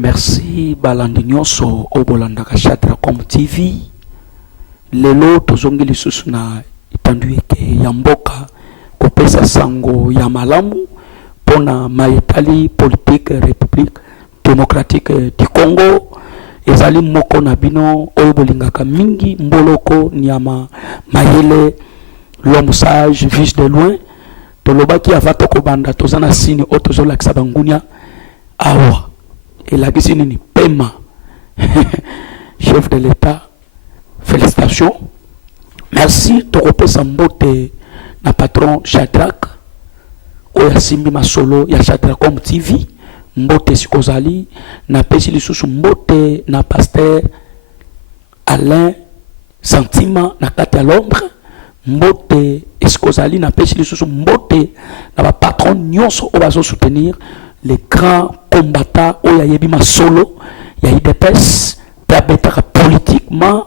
Merci balandi nyonso obolandaka Chatracom TV. Lelo tozongi lisusu na itandu eke ya mboka kopesa sango ya malamu pona maetali politique République démocratique du Congo. Ezali moko na bino oyo bolingaka mingi mboloko nyama mayele l'homme sage vise de loin. Tolobaki avata kobanda tozana sini otozolakisa bangunia awa. Et la guisine ni paiement. Chef de l'État, félicitations. Merci. Tokopé Sambote, na patron Chatrac. Oya Simbi Masolo, ya Chatracom TV. Mbote Sikozali. Na pesi lisusu Mbote, na pasteur Alain Sentima, na kati à l'ombre. Mbote Sikozali, na pesi lisusu Mbote, na patron Nyonso, obazo soutenir les grands combattants où il y a eu ma solo, il y a eu des pèses, politiquement,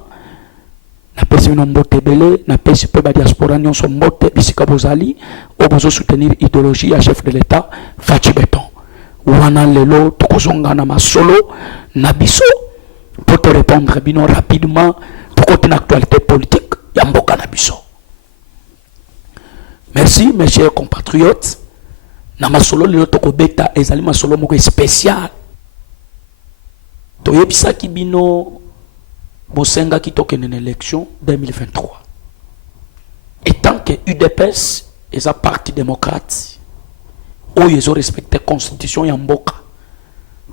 na pesi no mbote belé, na pesi pe ba diaspora nyon so mbote bisika bozali, au besoin soutenir idéologie à chef de l'État, Fachi Beton. Wana lelo tokozonga na ma solo, na biso, pour te répondre bino rapidement, pour côté une actualité politique, ya mboka na biso. Merci mes chers compatriotes. Na masolo lelo tokobeta ezali masolo moko spécial. Toyebisa ki bino bosenga ki tokende na élection 2023. Et tant que UDPS est un parti démocrate, où ils ont respecté la constitution ya mboka,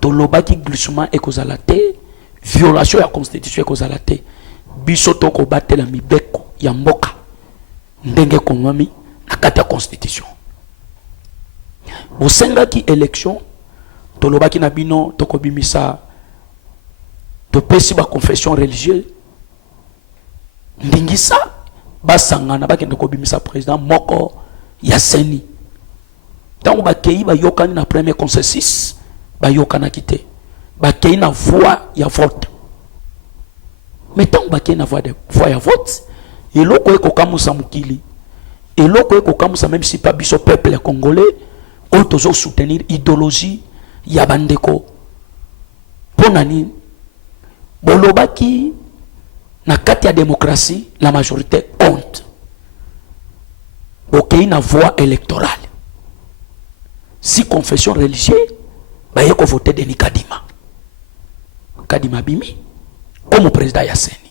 tolobaki glissement ekozalate, violation ya constitution ekozalate, biso tokobate la mibeko ya mboka, ndenge komami na kati ya constitution. Bosenga ki élection tolobaki na bino tokobimisa topesi ba confession religieuse ndingisa basangana bakende kobimisa président moko ya seni tango bakei ba yokani na premier consensus ba yokana kité bakei na voix ya vote mais tango bakei na voix ya vote eloko ekokamusa mukili eloko ekokamusa même si pas biso peuple congolais auto soutenir idéologie ya bandeko ponani bolobaki na kati ya démocratie la majorité compte ok na voix électorale si confession religieuse ba yeko voter Denis Kadima bimi comme président ya Seni.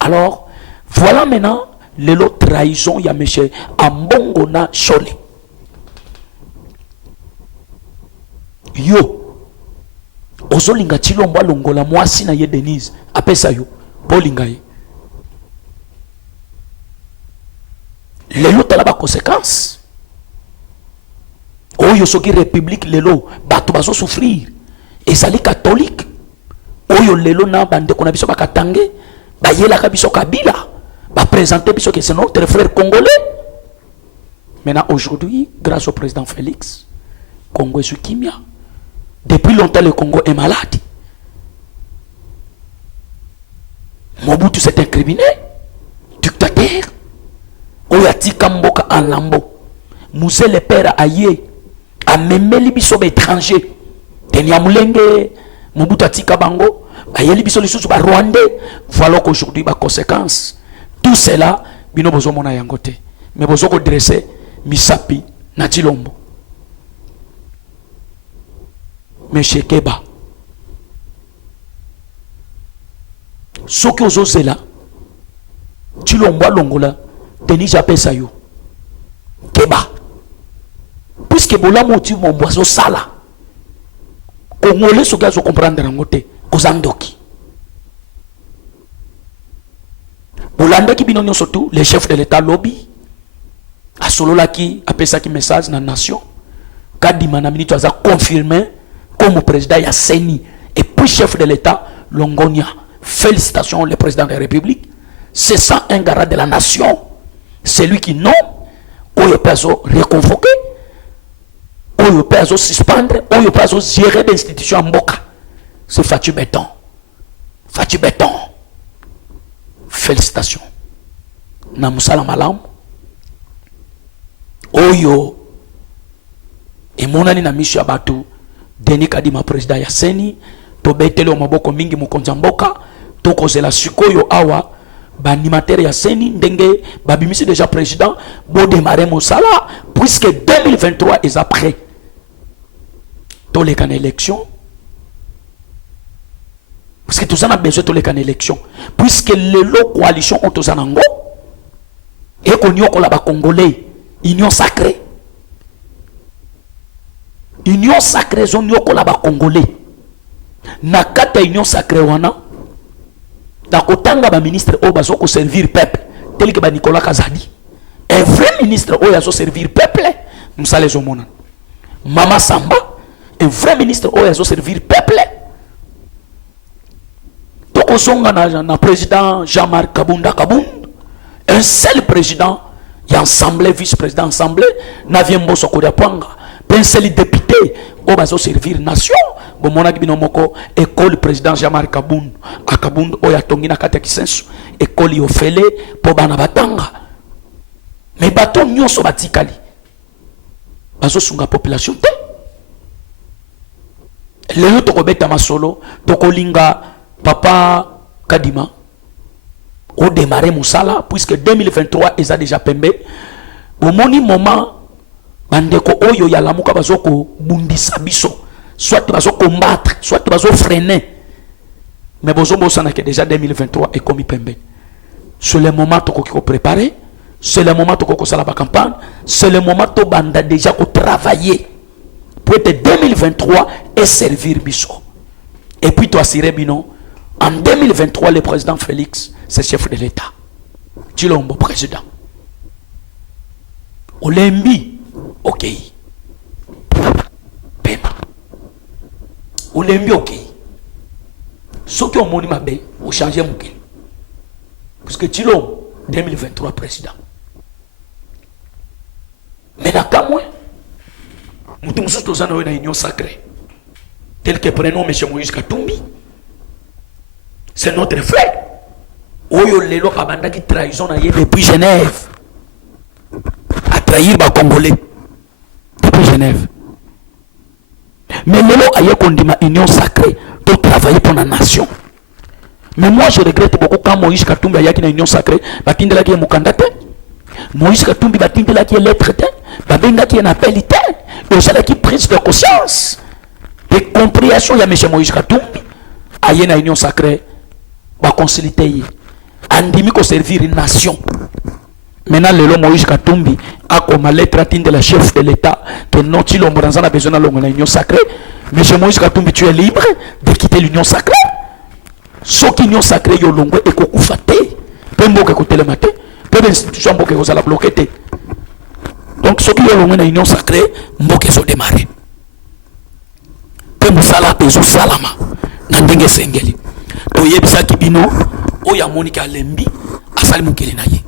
Alors voilà maintenant lelo trahison ya monsieur Ambongo na Chole. Yo ozolinga Chilombo longola mwasi na ye Denise apesa yo bolinga ye lelo tala ba conséquence oyo soki république lelo bato bazo souffrir ezali catholique oyo lelo na bande kona biso bakatange bayela ka biso kabila ba présenter biso que c'est notre frère congolais. Maintenant aujourd'hui grâce au président Félix Congo est sous kimia. Depuis longtemps, le Congo est malade. Mobutu s'est incriminé. Dictateur. Oyati Kamboka en lambo. Moussé le père aïe. A même libiso étranger. Tenia Moulenge. Mobutu Atika Bango. Aïe libiso les sous Rwandais. Voilà qu'aujourd'hui, ma conséquence. Tout cela, bino bozo mona yangote. Mais bozo ko dresser Misapi na Chilombo. Monsieur Keba soki ozozela Chilombo longola Denis apesa yo Keba puisque bola motif mon boiseau sala Congolais soki azo comprendre ngote kozandoki bolanda ki bino nyonso tout les chefs de l'état lobby asolola ki apesa ki message na nation kadima na minute aza confirmer comme président Yasseni et puis chef de l'État Longonia. Félicitations le président de la République. C'est ça un garant de la nation. C'est lui qui nomme, ou il peut reconvoquer, ou il peut suspendre, ou il peut gérer l'institution en Mboka. C'est Fachi Beton. Fachi Beton. Félicitations. Namusala Malam. Oyo. Et mon ami na Michel Abatou. Denis Kadima président ya Seni to betele o maboko mingi mokonza mboka to kozela sikoyo awa ba animateur ya Seni ndenge babimisi déjà président bo démarrer mosala puisque 2023 est après to les can élection parce que tout ça a besoin de les can élection puisque les coalition ont tous anango et qu'on y a ba congolais union sacrée zone yo kola ba congolais na kata union sacrée wana da kotanga ba ministre o bazo ko servir peuple tel que ba Nicolas Kazadi un vrai ministre o yazo servir peuple musale zo mona Mama Samba un vrai ministre o yazo servir peuple toko songa na président Jean-Marc Kabunda un seul président y assemblée vice-président assemblée na viembo sokoria panga penseli député o bazo servir nation bo mona kibino moko école président Jean-Marc Kabund akabund o ya tongi na kata kisensu école yo fele po bana batanga mais bato nyonso batikali bazo sunga population te lelo toko beta masolo toko linga papa Kadima au démarrer musala puisque 2023 est déjà pembe au moni moment bandeko oyo ya lamuka bazoko bundisa biso soit bazo combattre soit bazo freiner mais bozo bosana que déjà 2023 est comme pembe c'est le moment to ko préparer c'est le moment to ko sala ba campagne c'est le moment to banda déjà ko travailler pour être 2023 et servir biso et puis to assurer bino en 2023 le président Félix c'est chef de l'État Chilombo président Olembi ok pema Olembi ok ce qui ont moni mabe au changer mouké parce que Chilombo 2023 président mais na kamwe mutu mususu tozana we na union sacrée tel que prénom monsieur Moïse Katumbi c'est notre frère oyo lelo kabanda ki trahison na ye depuis Genève à trahir ba congolais depuis Genève mais lelo aye kondima union sacrée pour travailler pour la nation mais moi je regrette beaucoup quand Moïse Katumbi ayaki na union sacrée batindela ki mukanda te Moïse Katumbi batindela ki lettre te babenga ki na appel te et ça qui prise de conscience de compréhension ya monsieur Moïse Katumbi aye na union sacrée ba concilité andimi ko servir une nation maintenant le Moïse Katumbi a comme lettre de la chef de l'État que non tu l'homme dans a besoin de l'union sacrée monsieur Moïse Katumbi tu es libre de quitter l'union sacrée ce qui union sacrée yo longo et ko kufate pe mboke ko telemate pe institution mboke ko sala bloquer donc ce qui yo longo na union sacrée mboke so démarrer pe musala pezo salama na ndenge sengeli to yebisa kibino oya Monica Lembi asali mukele na ye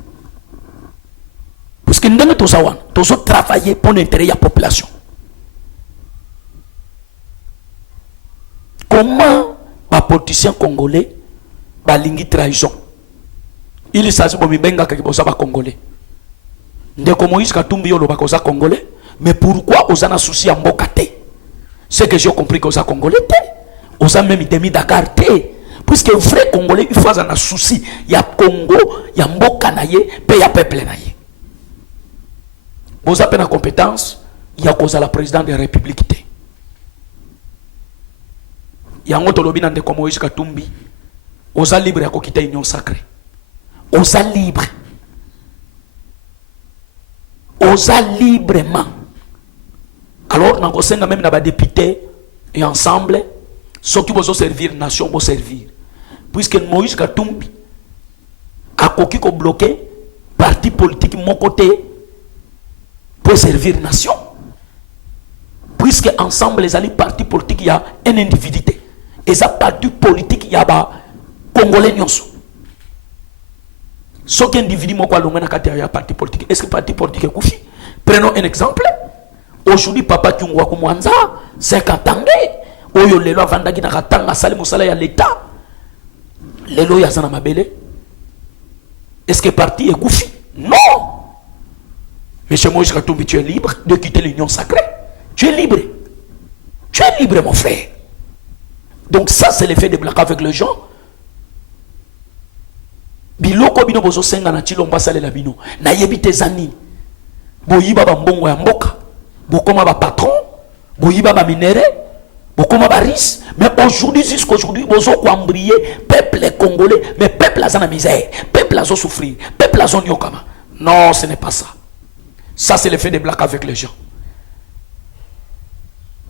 parce que ndenge to sawan to so travailler pour l'intérêt de la population comment ba politicien congolais ba lingi trahison il s'agit de benga ka kibosa ba congolais ndeko Moïse Katumbi yo lo ba koza congolais mais pourquoi osana souci ya mboka te c'est que j'ai compris que osa congolais te osa même demi Dakar te puisque vrai congolais il faut un souci ya Congo ya mboka na ye pe ya peuple na ye osa pe na compétence ya koza la président de la république te yango to lobi na ndeko Moïse Katumbi osa libre ya ko quitter union sacrée osa librement alors na ko senga même na ba député et ensemble ceux qui vont servir nation vont servir puisque Moïse Katumbi a koki ko bloquer parti politique mon côté pour servir nation puisque ensemble les alliés parti politique il y a un individuité et ça parti politique il y a ba congolais nyonso ce qui individu moko alonga na kati ya parti politique est-ce que parti politique est koufi prenons un exemple aujourd'hui papa Kyungwa Kumwanza 50 ans oyo lelo avandaki na katanga sali musala ya l'état lelo ya zana mabele est-ce que parti est koufi non monsieur Moïse Katumbi tu es libre de quitter l'union sacrée tu es libre Tu es libre, mon frère. Donc ça, c'est l'effet de Blaka avec les gens. Biloko bino bozo senga na chilomba sale la bino. Na yebite zani. Boyiba ba mbongo ya mboka. Bokoma ba patron. Boyiba ba minere. Bokoma ba riche. Mais aujourd'hui, jusqu'aujourd'hui, bozo kwambriye peuple congolais. Mais peuple a la misère. Peuple a souffrir. Peuple a nyokama. Non, ce n'est pas ça. Ça, c'est l'effet de Blaka avec les gens.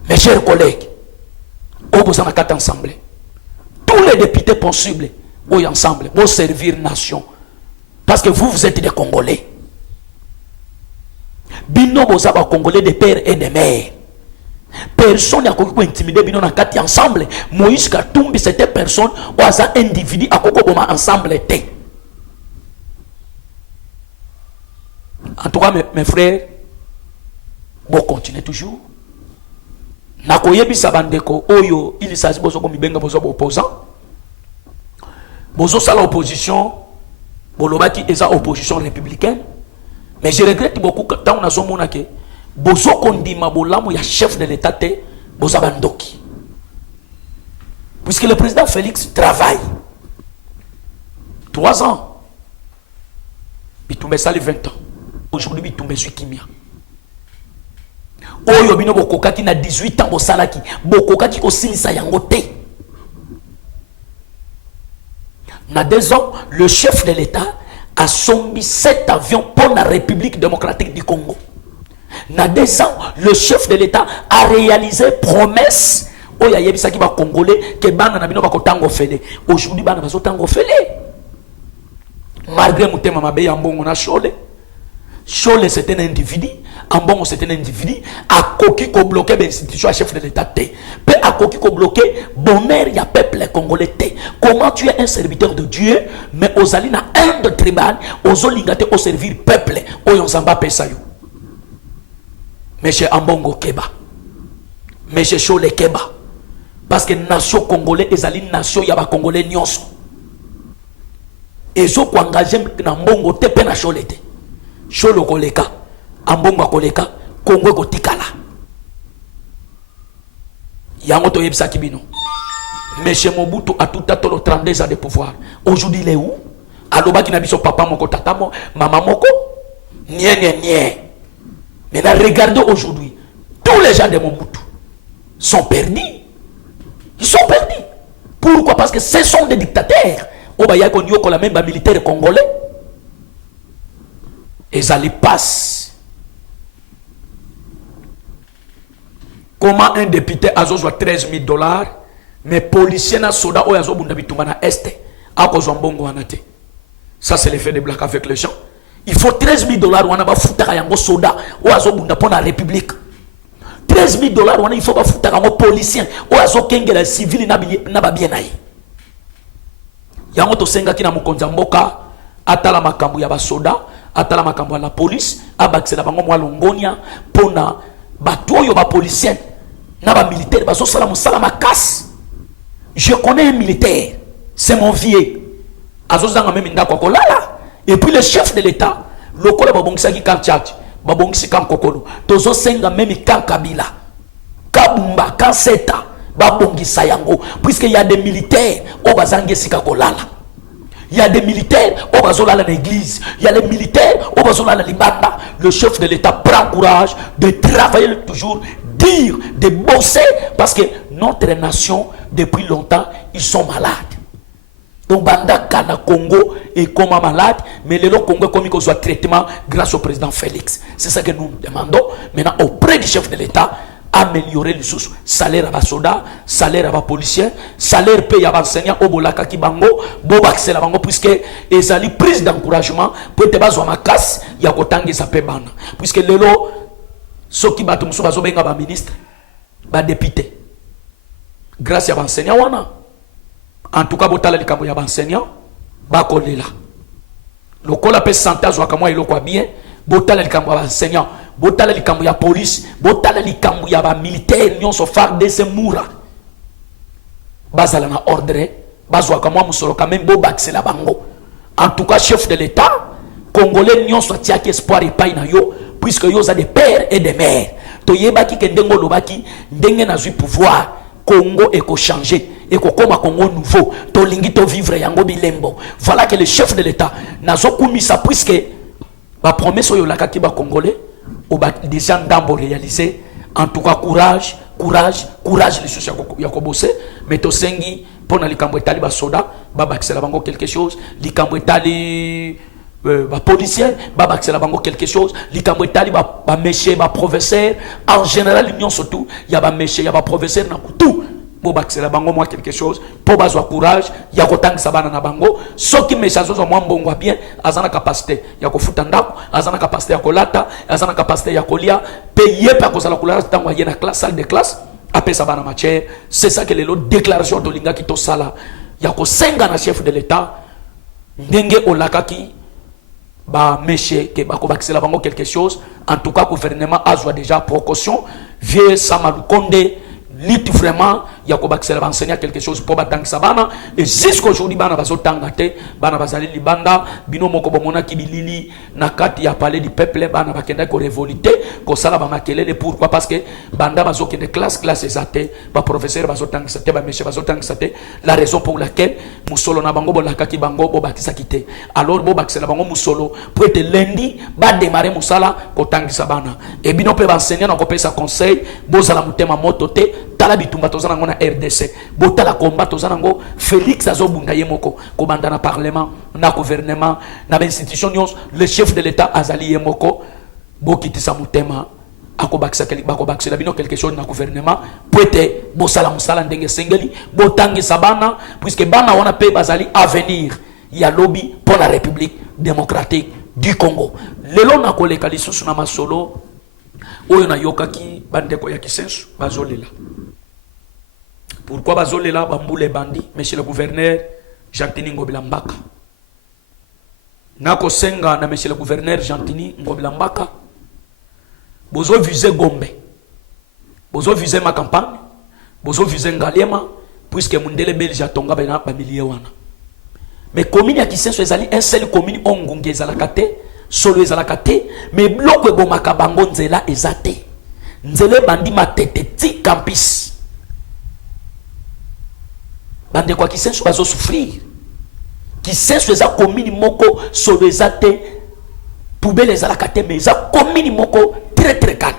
Mes chers collègues, au besoin de quatre ensemble, tous les députés possibles, au ensemble, vont servir nation. Parce que vous êtes des Congolais. Bino bozaba Congolais de père et de mère. Personne n'a pu intimider Bino dans quatre ensemble. Moïse Katumbi, c'était personne, ou un individu à Kokoboma ensemble. En tout cas, mes frères, bon, continuez toujours. Nakoyebi sabandeko oyo il s'agit bozo comme benga bozo opposant bozo sala opposition bolobaki eza opposition républicaine, mais je regrette beaucoup tant on a son mona que bozo kondima bolamu ya chef de l'état te bozo bandoki, puisque le président Félix travaille 3 ans bitumbe sali 20 ans, aujourd'hui bitumbe suis kimia. Oyo bino bokokaki na 18 ans bosalaki bokokaki kosilisa yango te. Na 2 ans, le chef de l'État a sombi 7 avions pour la République démocratique du Congo. Na 2 ans, le chef de l'État a réalisé promesse oya yebisaki ba Congolais que bana na bino bakotango fele. Aujourd'hui bana bazotango fele. Malgré mutema mabe ya mbongo na Chole. Chole c'est un individu, Ambongo c'est un individu, à Koki ko bloqué l'institution chef de l'État T. Pe à Koki ko bloqué bonheur ya peuple congolais T. Comment tu es un serviteur de Dieu, mais aux alina un de tribal, aux olingate au servir peuple, au yonzamba pesayo. Monsieur Ambongo Keba, Monsieur Chole Keba, parce que nation congolais ezali nation ya ba congolais nyonso. Ezo ko engagé na mbongo te pe na Chole te. Cholo koleka, ambongo koleka, Congo kotikala. Yango to yebisa kibino. Monsieur Mobutu a tout à fait 32 ans de pouvoir. Aujourd'hui il est où? Aloba ki na biso papa moko tata mo, maman moko. Nie. Maintenant regardez aujourd'hui, tous les gens de Mobutu sont perdus. Ils sont perdus. Pourquoi? Parce que ce sont des dictateurs. Obaya konyo ko la même militaire congolais. Et ça les passe. Comment un député a besoin $13 000, mais policier na soda ou yazo bunda bituma na este, a cause bongo anate. Ça c'est l'effet de Blaka avec les gens. Il faut $13 000 ou on a ba futaka yango soda ou yazo bunda pour la République. $13 000 ou on il faut ba futaka yango policier ou yazo kengela civil na ba bien naï. Yango to senga kina mukonza mboka atala makambu ya ba soda. Atala makambo la police abaksela bango mwa longonia pona batoyo ba policier na ba militaire baso sala musala makasi. Je connais un militaire, c'est mon vieux. Azozanga même ndako kolala. Et puis le chef de l'état, lokola babongisa ki kan tchat, babongisi kan kokolo. Tozo senga même kan Kabila. Kabumba kan seta babongisa yango puisque il y a des militaires au bazange sika kolala. Il y a des militaires au bazola à l'église. Il y a les militaires au bazola à l'Ibanda. Le chef de l'État prend courage de travailler toujours, dire, de bosser. Parce que notre nation, depuis longtemps, ils sont malades. Donc, Banda Kana Congo est comme malade. Mais le Congo est comme il soit traitement grâce au président Félix. C'est ça que nous demandons. Maintenant, auprès du chef de l'État, améliorer les sources, salaire à soda, salaire à policier, salaire payé à enseignant au bolaka kibango, bobaxé la bango puisque ils ont prise d'encouragement pour te baser ma casse, il y a kotangi sa pebana puisque lelo ceux qui battent muso bazo benga ba ministre, ba député. Grâce à enseignant wana. En tout cas botala likambo ya enseignant ba kolela. Lokola pe santage wakamwa iloko bien, botala likambo ya enseignant. Botala likambo ya police, botala likambo ya ba militaire nyonso farde se moura. Bazala na ordre, bazwa kamwa musolo quand même bo baxela la bango. En tout cas chef de l'état congolais nyonso tiaki espoir et paina yo puisque yo a des pères et des mères. Toyebaki ke ndengo lobaki ndenge na zui pouvoir Congo eko changer eko koma Congo nouveau tolingi to vivre yango bilembo. Voilà que le chef de l'État nazo kumisa puisque ba promesse oyo lakaki ba congolais o ba déjà ndambo réalisé. En tout cas courage les choses yako bosser mais to sengi pona likambo etali ba soda ba bakisela bango quelque chose likambo etali ba policier ba bakisela bango quelque chose likambo etali ba méchant ba professeur en général l'union surtout ya ba méchant ya ba professeur na tout bo bakisela bango moi quelque chose po bazwa courage ya kotangisa bana na bango soki méchant zo mwa mbongo bien azana capacité ya kofuta ndako azana capacité ya kolata azana capacité ya kolia payer pa kozala kulala tango ya na classe salle de classe après ça bana matière c'est ça que les autres déclarations de linga ki to sala ya ko senga na chef de l'état ndenge olakaki ba méché que ba ko bakisela bango quelque chose en tout cas gouvernement a déjà précaution vieux Samalou Condé lit vraiment yakoba kisela enseigner quelque chose pour batang sabana et jusqu'aujourd'hui bana bazotanga te bana bazali libanda bino moko bomona kibilili na kati ya palais du peuple bana bakenda ko révolter ko sala ba makelele pourquoi parce que banda bazokende classe ezate ba professeur bazotanga sate ba monsieur bazotanga sate la raison pour laquelle musolo na bango bolaka ki bango bo bakisa kite alors bo bakisela bango musolo pour être lundi ba démarrer musala ko tangisa bana et bino pe ba enseigner na ko pesa conseil bo zala mutema moto te tala bitumba tozana ngona RDC botala combat tozana ngo Félix azobunda yemoko ko banda na parlement na gouvernement na institution nyos le chef de l'état azali yemoko bokitisa mutema akobakisa bakobakisa bino quelque chose na gouvernement poete bosala musala ndenge sengeli botangi sabana puisque bana wana pe bazali avenir ya lobby pour la République démocratique du Congo lelo na koleka lisusu na masolo oyo na yokaki bandeko ya kisensu bazolela. Pourquoi bazolela bamboule bandi monsieur le gouverneur Jantini Ngobila Mbaka nako senga na monsieur le gouverneur Jantini Ngobila Mbaka bozo viser Gombe bozo viser ma campagne bozo viser Ngaliema puisque mundele belge atonga ba milier wana mais commune ya kisensu ezali un seul commune ongunge ezalaka te solo ezalaka te mais bloc ebomaka bango nzela ezate nzele bandi matete ti campus bande kwa kisensu bazo souffrir kisensu eza commune moko solo ezate poubelle ezalaka te mais eza commune moko très très calme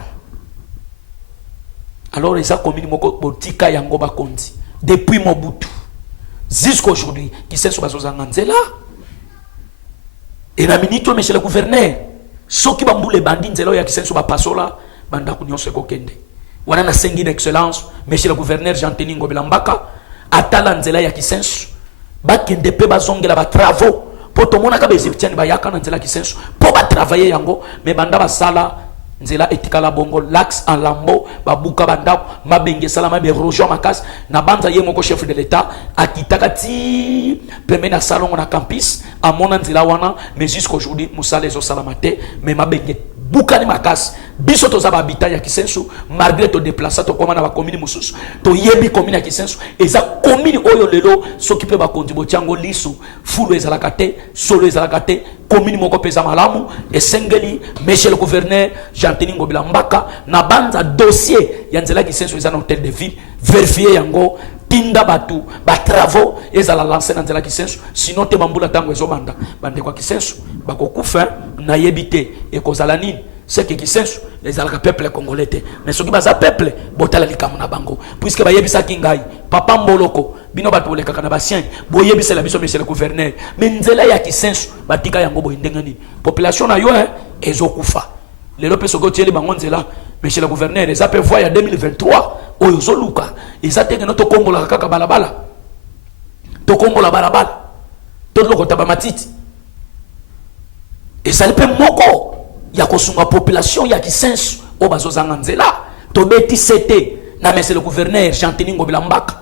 alors eza commune moko botika yango bakonzi depuis Mobutu jusqu'à aujourd'hui kisensu bazo zanga nzela. Et la minute monsieur le gouverneur soki bambule bandi nzelo ya kisensu ba pasola banda kunyose ko kende wana na sengi d'excellence monsieur le gouverneur Jantini Ngobila Mbaka atala nzela ya kisensu bakende pe bazongela ba travaux po tomona ka beziptiani ba yaka na nzela kisensu po ba travailler yango mais banda basala nzela etikala bongo l'axe en lambeau babuka banda mabenge salama be rojo makas na banza ye moko chef de l'état akitaka ti premier na salon na campus a mona nzela wana mais jusqu'aujourd'hui musala ezo salamate mais mabenge bukani makas biso toza ba habitat ya kisensu malgré to déplacer to koma na ba commune mususu to yebi commune ya kisensu eza commune oyo lelo s'occuper ba kondibo tiango lisu fulu ezalaka te solo ezalaka te commune moko pesa malamu esengeli monsieur le gouverneur Jantini Ngobila Mbaka na banza dossier ya nzela kisensu eza na hôtel de ville vérifier yango tinda batu ba travaux ezala lancer na nzela kisensu sinon te bambula tango ezobanda bande kwa kisensu bakokufa na yebite ekozala nini c'est que kisensu ezalaka peuple congolais te mais soki baza peuple botala likamu na bango puisque bayebisa kingai papa mboloko bino batu bolekaka na basien boyebisa la biso monsieur le gouverneur mais nzela ya kisensu batika yango boyindenga nini population na yo ezokufa lelo pe soko tieli bango nzela monsieur le gouverneur eza pe voya 2023 oyo zoluka eza tenge no tokombola kaka balabala tokombola balabala to loko taba matiti ezali pe moko ya kosunga population ya kisensu o bazozanga nzela to beti sete na monsieur le gouverneur Jantini Ngobila Mbaka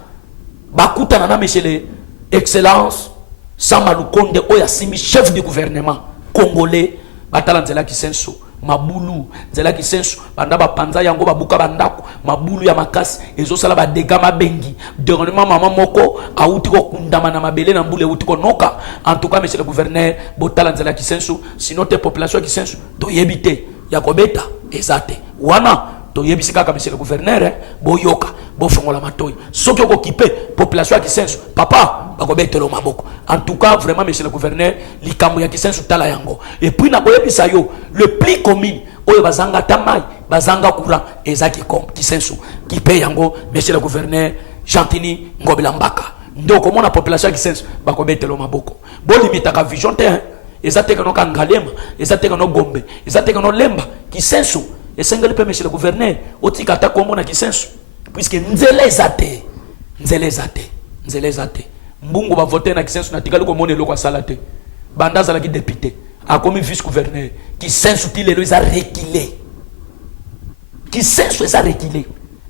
bakutana na monsieur le excellence Samalou Condé oya simi chef du gouvernement congolais batala nzela kisensu mabulu nzela kisensu banda bapanza yango babuka bandako mabulu ya makasi ezosala ba dégâts mabengi dernièrement maman moko auti ko kundama na mabele na mbule auti ko noka en tout cas monsieur le gouverneur botala nzela kisensu sinon te population kisensu to yebite ya kobeta ezate wana toyebisi kaka monsieur le gouverneur boyoka bofongola matoi soki okokipe population ya Kisensu papa bakobetelo maboko. En tout cas vraiment monsieur le gouverneur likambo ya Kisensu tala yango et puis na koyebisa yo le plus commune oyo bazanga tamai bazanga courant ezaki kom Kisensu kipe yango monsieur le gouverneur Gentini Ngobila Mbaka ndoko mona population ya Kisensu bakobetelo maboko bolimitaka vision te ezateka no kangalema ezateka no gombe ezateka no lemba Kisensu esengeli pe monsieur le gouverneur otika ta kombo na Kisensu puisque nzela ezate mbungu ba voter na Kisensu na tikali ko monelo kwa salate bandaza la ki député a comme vice gouverneur Kisensu ti lelo eza reculé Kisensu eza reculé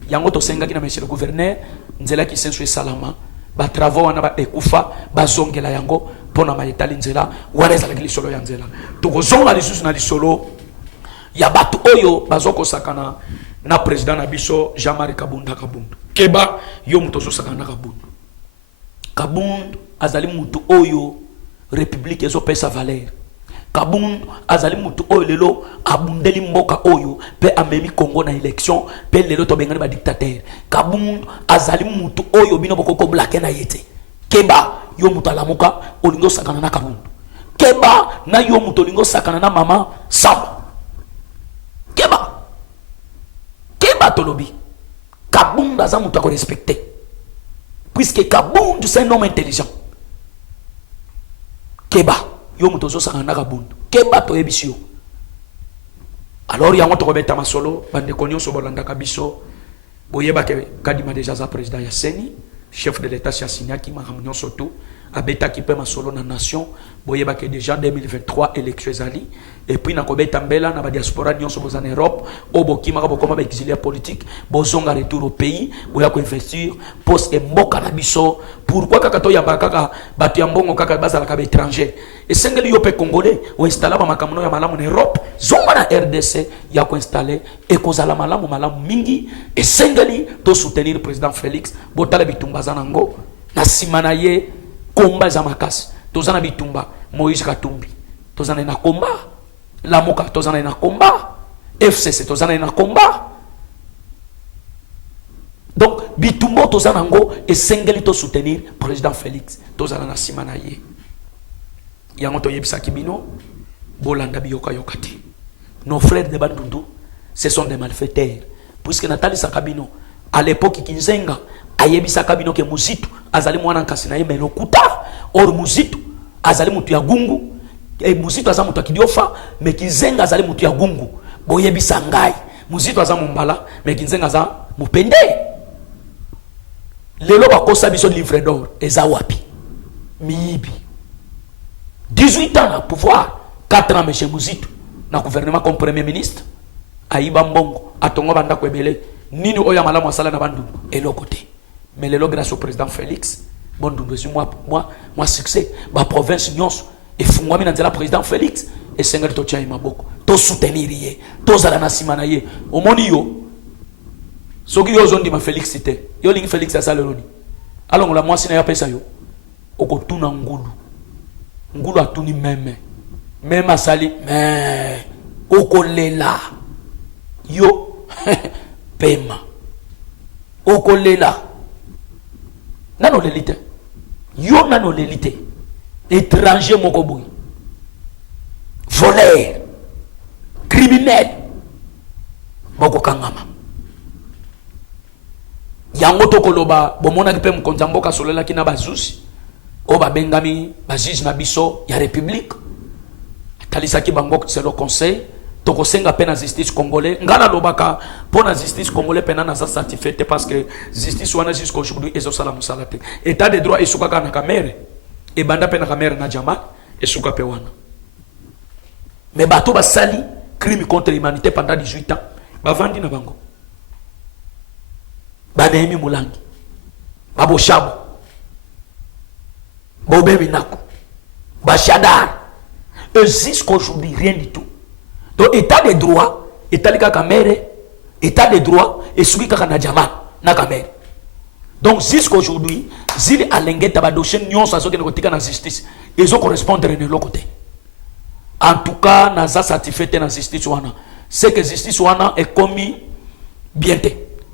yango to senga ki na monsieur le gouverneur nzela Kisensu esalama ba travaux wana ba ekufa ba zongela yango pona ma etali nzela wana eza la ki lisolo ya nzela to ko zonga lisusu na lisolo ya batu oyo bazoko sakana na président na biso Jean-Marie Kabunda keba yo muto zo sakana Kabunda azali mutu oyo république ezo pesa valeur Kabunda azali mutu oyo lelo abundeli mboka oyo pe amemi Congo na élection pe lelo to bengani ba dictateur Kabunda azali mutu oyo bino bokoko blake na yete keba yo mutu alamuka olingo sakana na Kabunda keba na yo mutu olingo sakana na mama Samba Keba tolobi Kabunda za mutu ko respecter puisque Kabunda c'est un homme intelligent Keba yo mutu zo sakana Kabunda Keba to ebisio alors yango to kobeta masolo bande konyo so bolanda kabiso boyeba ke kadima déjà za président ya Seni chef de l'état Sinyaki makamnyo soto abeta ki pe masolo na nation boyeba ke déjà 2023 élection ezali et puis na kobeta mbela na ba diaspora nyonso boza en Europe obokima ka bokoma ba exilé politique bozonga retour au pays boya ko investir poste e mboka na biso pourquoi kaka to yamba kaka batu ya mbongo kaka bazala ka ba étranger et sengeli yo pe congolais o installer ba makamno ya malamu na Europe zonga na RDC ya ko installer e kozala malamu mingi et sengeli to soutenir président Félix botala bitumba zanango na simana ye komba za makasi tozana bitumba Moïse Katumbi tozana na komba la moka tozana na komba FCC tozana na komba donc bitumbo tozana ngo et sengeli to soutenir président Félix tozana na simana ye yango to yebisa kibino bolanda biyoka yokati nos frères de Bandundu ce sont des malfaiteurs puisque Nathalie Sakabino à l'époque Kinzenga ayebisa kabino ke muzitu azali mwana nkasi na ye melokuta or muzitu azali mutu ya gungu muzitu azali mutu akidiofa me Kinzenga azali mutu ya gungu boyebisa ngai muzitu azali mumbala me Kinzenga azali mupende lelo bakosa biso livre d'or eza wapi miibi 18 ans na pouvoir 4 ans monsieur muzitu na gouvernement comme premier ministre aiba mbongo atongo banda ko ebele nini oya malamu asala na bandu eloko te mais lelo grâce au président Félix bon ndundozi moi succès ba province nyonso et fungwami na nzela président Félix et sengali to tia maboko to soutenir ye to zala na simana ye omoni yo soki yo zondi ma Félix te yo lingi Félix asala loni alongo la mwasi na ya pesa yo okotuna ngulu atuni meme asali mais okolela yo pema okolela nano lelite yo nano lelite étranger moko boy voleur criminel moko kangama yango tokoloba bomona ki pe mkonza mboka solela ki na bazusi o babengami bajuge na biso ya république talisaki bango c'est le conseil tokosenga pe na justice congolais ngana lobaka po na justice congolais pe na za certifié parce que justice wana jusqu'au aujourd'hui ezo sala musala te état de droit esuka kana kamere e banda pe na kamere na jama esuka pe wana mais bato basali crime contre l'humanité pendant 18 ans bavandi na bango banemi mulangi babo shabo bobemi nako bashadar et jusqu'aujourd'hui rien du tout. Donc état de droit état kaka mere état de droit et suki kaka na jama na kamere donc jusqu'aujourd'hui zili alengeta ba dossier nyonso azoke ne kotika na justice ezo correspondre ne lokote en tout cas na za certifié na justice wana c'est que justice wana est commis bien.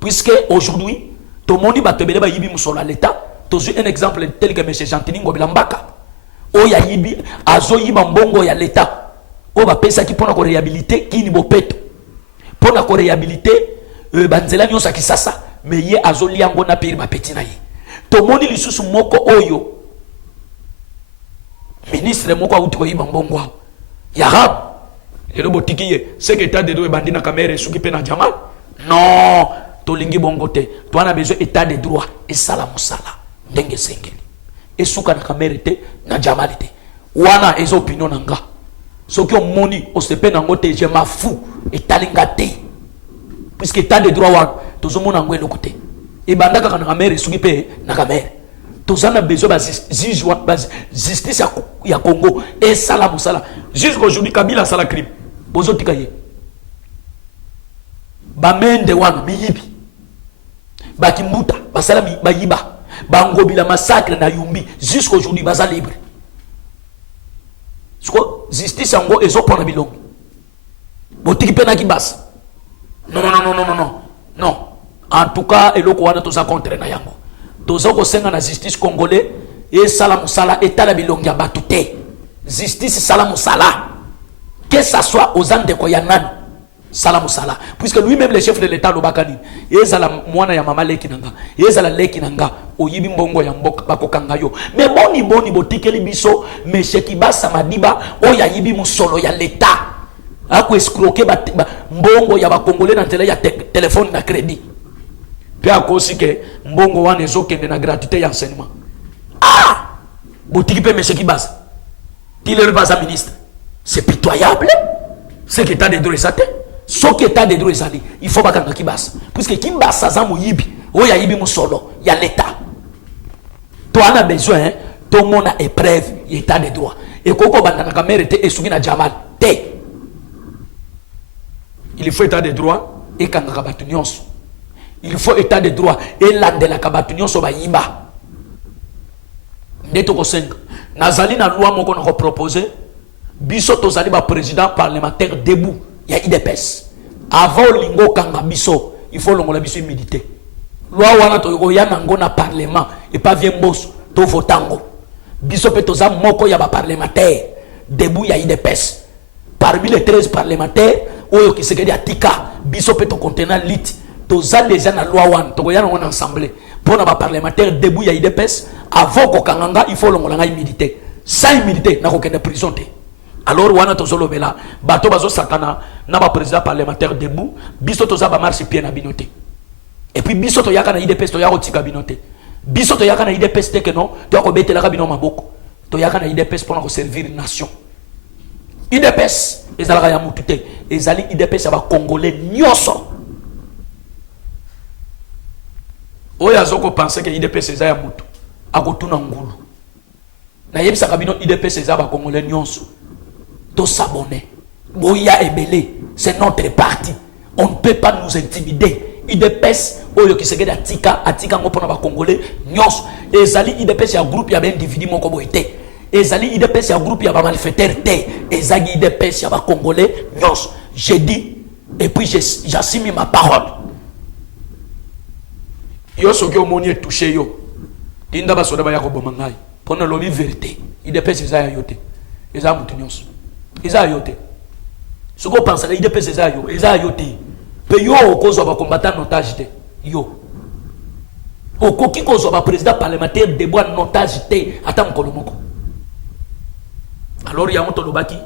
Puisque aujourd'hui, tout le monde va te dire sur l'État. Tu as un exemple tel que M. Jantini Ngobilambaka. Oya yibi, azo yiba mbongo ya l'État. O va pesa qui pour la réhabiliter, qui n'y va pas. Pour la réhabiliter, banzela nyosa kisasa. Mais ye azo liango na piri ma petit na ye. Tout le monde li susu moko oyo. Ministre moko auti ko yiba mbongo. Yarab. Et le botiki ye, c'est que état de droit bandi na caméra souki pe na jamal. Non, to lingi bongo te. To ana besoin état de droit et sala musala. Ndenge sengeli. Et souka na caméra te na jamal te. Wana ezo opinion nanga. Soki on moni o sepe nango te je ma fou et talinga te. Puisque état de droit wa to zo mona ngwe lokote. E bandaka kana caméra souki pe na caméra. Tous on a besoin de justice ya Congo et sala musala. Jusqu'aujourd'hui Kabila sala crime. Bozo tikaye. Ba mende wana miyibi. Ba kimbuta, ba sala ba yiba. Ba ngobila massacre na Yumbi jusqu'aujourd'hui baza libre. Siko justice yango ezo pona bilongi. Botiki pe na kibasa. Non. Non. En tout cas eloko wana toza contre na yango. Tozoko senga na justice congolais et salam sala état la bilongi ya batute. Justice salam sala. Que ça soit aux ande koyanan salam sala. Puisque lui-même le chef de l'état lobakani ezala mwana ya mama leki nanga. Ezala leki nanga oyibi mbongo ya mboka bakokanga yo. Mais boni botikeli biso monsieur Kibasa Madiba oya yibi musolo ya l'état. Ako escroquer mbongo ya ba congolais na tele ya téléphone na crédit. Pia kosi ke mbongo wana ezokende na gratuité ya enseignement. Ah! Botiki pe monsieur Kibasa. Il est pas un ministre. C'est pitoyable. C'est l'état de droit est ce qui état de droit est il faut pas que Kibasa. Puisque Kibasa za moyibi, oya yibi musolo, il y a l'état. Toi on a besoin tout le monde a épreuve l'état de droit. Et koko banda na kamera te esugi na jamal te. Il faut état de droit et kanga batu nyonso. Il faut état de droit et landela kabatunyo so bayiba. Neto ko senga. Nazali na loi moko na ko proposer biso tozali ba président parlementaire debout ya IDPS. Avant lingo kanga biso, il faut longola biso humidité. Loi wana to ko yana ngona parlement et pas vient boss to votango. Biso pe toza moko ya ba parlementaire debout ya IDPS. Parmi les 13 parlementaires oyo ki sekedi atika biso pe to contenant lit. Tous les gens à loi one, tous les gens ensemble. Pour nos parlementaires debout il y a IDPS. Avant qu'on kanganga, il faut l'ongolanga humidité. Sans humidité, n'a aucune prison. Alors wana to zolo bela, bato bazo sakana, n'a pas président parlementaire debout. Biso to zaba marche pied na binoté. Et puis biso to yaka na IDPS to yako tika binoté. Biso to yaka na IDPS te que non, to yako bete la kabino maboko. To yaka na IDPS pour nous servir nation. IDPS, ezalaka ya mutute, ezali IDPS ya ba congolais nyoso. Oya zoko penser que IDPS eza ya mutu akotuna ngulu na yebisa kabino IDPS eza ba congolais nyonso to s'abonner boya ebele c'est notre parti, on ne peut pas nous intimider. IDPS oyo kisegede atika ngopona ba congolais nyonso ezali IDPS ya groupe ya ba individu moko boite ezali IDPS ya groupe ya ba malfaiteur te ezali IDPS ya ba congolais nyonso. Je dis et puis j'assume ma parole. Yo soki omoni est touché yo tinda basoda ba yako bomangai pona lobi vérité IDPS eza ya yote eza mutu nyonso eza yote soko pensa ka IDPS eza yote pe yo okozwa ba combattant otage te yo okoki kozwa ba président parlementaire de bois otage te ata mokolo moko. Alors ya moto lobaki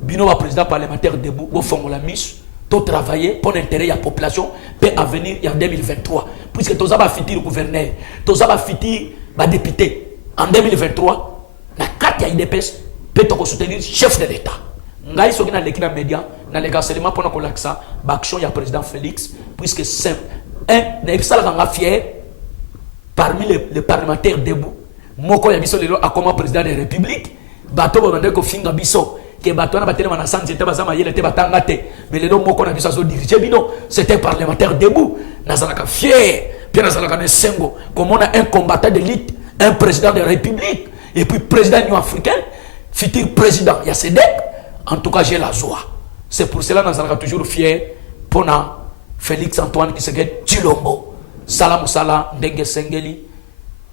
bino ba président parlementaire debout bo fongola miss to travailler pour l'intérêt de la population peut avenir en 2023 puisque tous va fitir gouverneur tous va fitir député en 2023 na carte ya IDPS peut soutenir chef de l'état ngai soki na leki na média na le harcèlement pour na l'accent action ya président Félix puisque simple na epsala nga fier parmi les parlementaires debout moko ya biso lelo akoma président de la république bato ba bande ko finga biso que bato na batele na santé te bazama yele te batanga te mais le moko na biso zo diriger bino c'était parlementaire debout nazalaka fier puis nazalaka ne sengo comme on a un combattant d'élite un président de la république et puis président de l'Union africaine futur président ya SEDEC. En tout cas j'ai la joie C'est pour cela que nous sommes toujours fiers pour Félix Antoine Tshisekedi Tshilombo. Salam sala ndenge sengeli.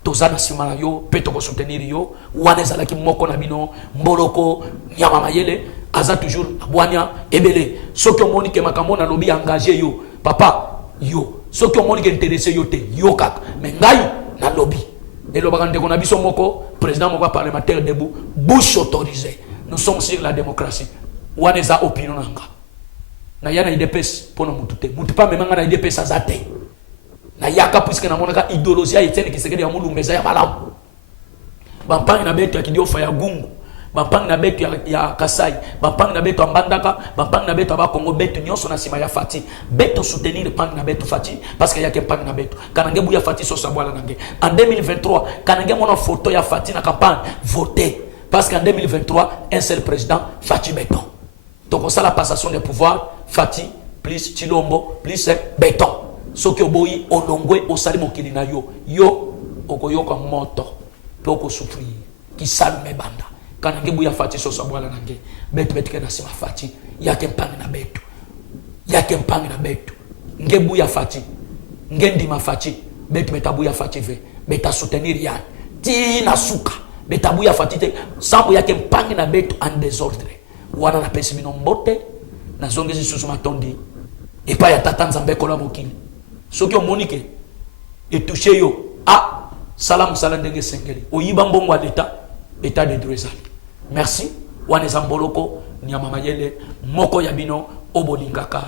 Tozana simana yo, pe toko soutenir yo. Wane zalaki moko na bino, mboloko, nyama mayele. Aza toujours abwania ebele. Soki omoni ke makambo na lobby engagé yo. Papa, yo. Soki omoni ke intéressé yo te, yo kaka. Mais ngai na lobby. Et le bagande qu'on a biso moko, président moko parlementaire debout, bouche autorisée. Nous sommes sur la démocratie. Wane za opinion nanga. Na yana IDPS pour nous tout. Mutupa memanga na IDPS azate. Na yaka puisque na monaka idéologie Etienne Tshisekedi ya mundu mbeza ya malamu. Bampangi na betu ya Kidiofa ya Gungu, bampangi na betu ya Kasai, bampangi na betu ya Mbandaka, bampangi na betu ya Bakongo betu nyonso na sima ya Fati. Betu soutenir pangi na betu Fati parce que yake pangi na betu. Kanange buya Fati so sabwala nange. En 2023, kanange mona photo ya Fati na campagne voter parce qu'en 2023, un seul président Fati Béton. Donc ça la passation des pouvoirs, Fati plus Tshilombo plus Béton. Soki oboyi olongwe osali mokili na yo okoyoka moto poko souffrir ki salme banda kana ngebu ya Fati so sabwala nange betu ke na sima Fati yake mpangi na betu ngebu ya Fati ngendima Fati betu metabu ya Fati ve beta soutenir ya ti na suka betabu ya Fati te sambo yake mpangi na betu en désordre wana na pesi mino mbote na zongezi susu matondi epa ya tata Nzambe kola mokili. Soki omonike etouché yo salam salam ndenge sengeli oyiba mbongo wa l'état de droit. Merci wane zamboloko nyama mayele moko ya bino obolingaka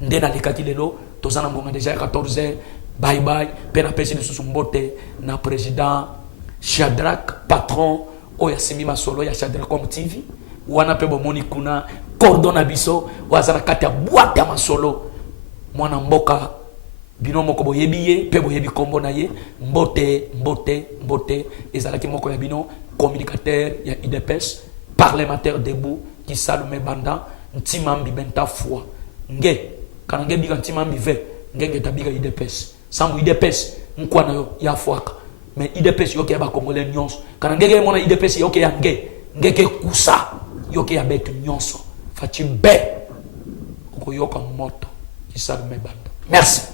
ndena lekati lelo tozana mbonga déjà 14h bye bye pena pesi de susumbote na président Shadrack patron oya simi masolo ya Shadrack TV wana pe bomoni kuna cordon biso wazana kati ya boîte ya masolo mwana mboka bino moko boyebiye pe boyebi kombo na ye mbote ezalaki moko ya bino communicateur ya IDPS parlementaire debout qui salume banda ntimambi benta foi nge kana nge biga ntimambi ve nge tabiga IDPS sambu IDPS nkwana yo ya fuaka mais IDPS yoke ya ba congolais nyonso kana nge mona IDPS yoke ya nge ke kusa yoke ya betu nyonso Fati be ko yoka moto qui salume banda. Merci.